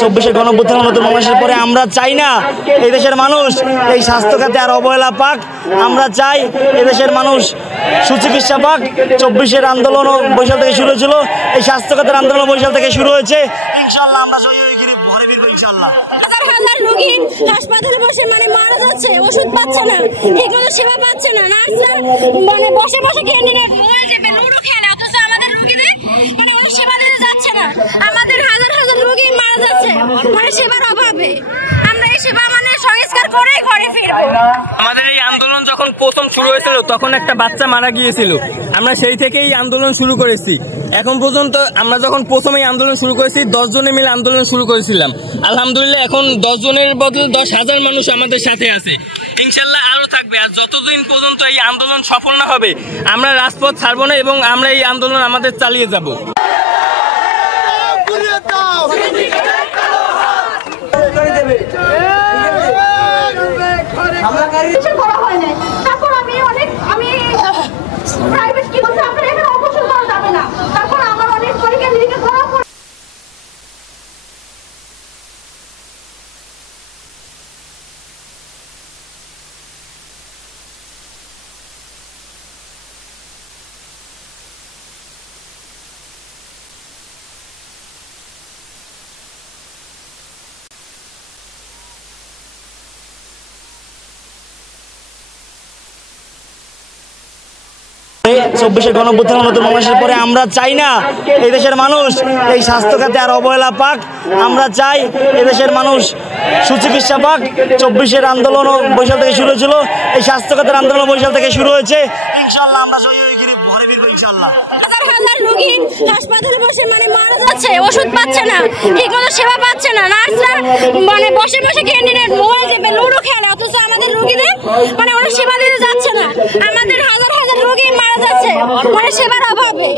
চব্বিশের গণঅভ্যুত্থান নতুন বাংলাদেশের পরে আমরা চাই না এই দেশের মানুষ এই স্বাস্থ্য খাতে আর অবহেলা পাক। আমরা চাই এদেশের মানুষ সুচিকিৎসা পাক। 24-এর আন্দোলন বৈশাখ থেকে শুরু হয়েছিল, এই স্বাস্থ্য খাতের আন্দোলন বৈশাখ থেকে শুরু হয়েছে। ইনশাআল্লাহ আমরা জয়ী হয়ে ঘরে ফিরবো ইনশাআল্লাহ। হাজার রোগী হাসপাতালে বসে মারা যাচ্ছে, ওষুধ পাচ্ছে না, ঠিকমতো সেবা পাচ্ছে না, নার্সরা বসে বসে ক্যান্ডিডেট লুডো খেলে, অথচ আমাদের রোগীদের ওরা সেবা দিতে যাচ্ছে না। আমাদের হাজার হাজার রোগী মারা যাচ্ছে সেবার অভাবে। আমরা এই সেবা সংস্কার করে ঘরে ফিরবো। আমাদের এই আন্দোলন যখন প্রথম শুরু হয়েছিল তখন একটা বাচ্চা মারা গিয়েছিল, আমরা সেই থেকেই আন্দোলন শুরু করেছি। এখন পর্যন্ত আমরা যখন প্রথমেই আন্দোলন শুরু করেছি 10 জনে মিলে আন্দোলন শুরু করেছিলাম। আলহামদুলিল্লাহ এখন 10 জনের বদলে 10,000 মানুষ আমাদের সাথে আছে, ইনশাল্লাহ আরো থাকবে। আর যতদিন পর্যন্ত এই আন্দোলন সফল না হবে আমরা রাজপথ ছাড়বো না এবং আমরা এই আন্দোলন আমাদের চালিয়ে যাব। চব্বিশের গণঅভ্যুত্থান নতুন বাংলাদেশের পরে আমরা চাই না এই দেশের মানুষ এই স্বাস্থ্য খাতে আর অবহেলা পাক। আমরা চাই এদেশের মানুষ সুচিকিৎসা পাক। 24-এর আন্দোলন বৈশাখ থেকে শুরু হয়েছিল, এই স্বাস্থ্য খাতের আন্দোলন বৈশাখ থেকে শুরু হয়েছে। ইনশাআল্লাহ আমরা জয়ী হয়ে ঘরে ফিরবো ইনশাআল্লাহ। হাজার রোগী হাসপাতালে বসে মারা যাচ্ছে, ওষুধ পাচ্ছে না, ঠিকমতো সেবা পাচ্ছে না, নার্সরা বসে বসে ক্যান্ডিডেট লুডো খেলে, অথচ আমাদের রোগীদের ওরা সেবা দিতে যাচ্ছে না। আমাদের হাজার হাজার রোগী মারা যাচ্ছে সেবার অভাবে।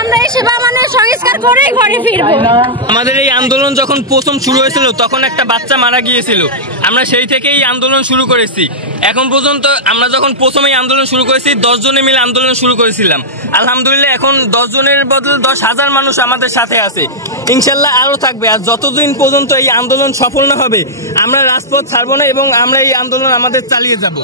আমরা এই সেবা সংস্কার করে ঘরে ফিরবো। আমাদের এই আন্দোলন যখন প্রথম শুরু হয়েছিল তখন একটা বাচ্চা মারা গিয়েছিল, আমরা সেই থেকেই আন্দোলন শুরু করেছি। এখন পর্যন্ত আমরা যখন প্রথমেই আন্দোলন শুরু করেছি 10 জনে মিলে আন্দোলন শুরু করেছিলাম। আলহামদুলিল্লাহ এখন 10 জনের বদলে 10,000 মানুষ আমাদের সাথে আছে, ইনশাল্লাহ আরো থাকবে। আর যতদিন পর্যন্ত এই আন্দোলন সফল না হবে আমরা রাজপথ ছাড়বো না এবং আমরা এই আন্দোলন আমাদের চালিয়ে যাব।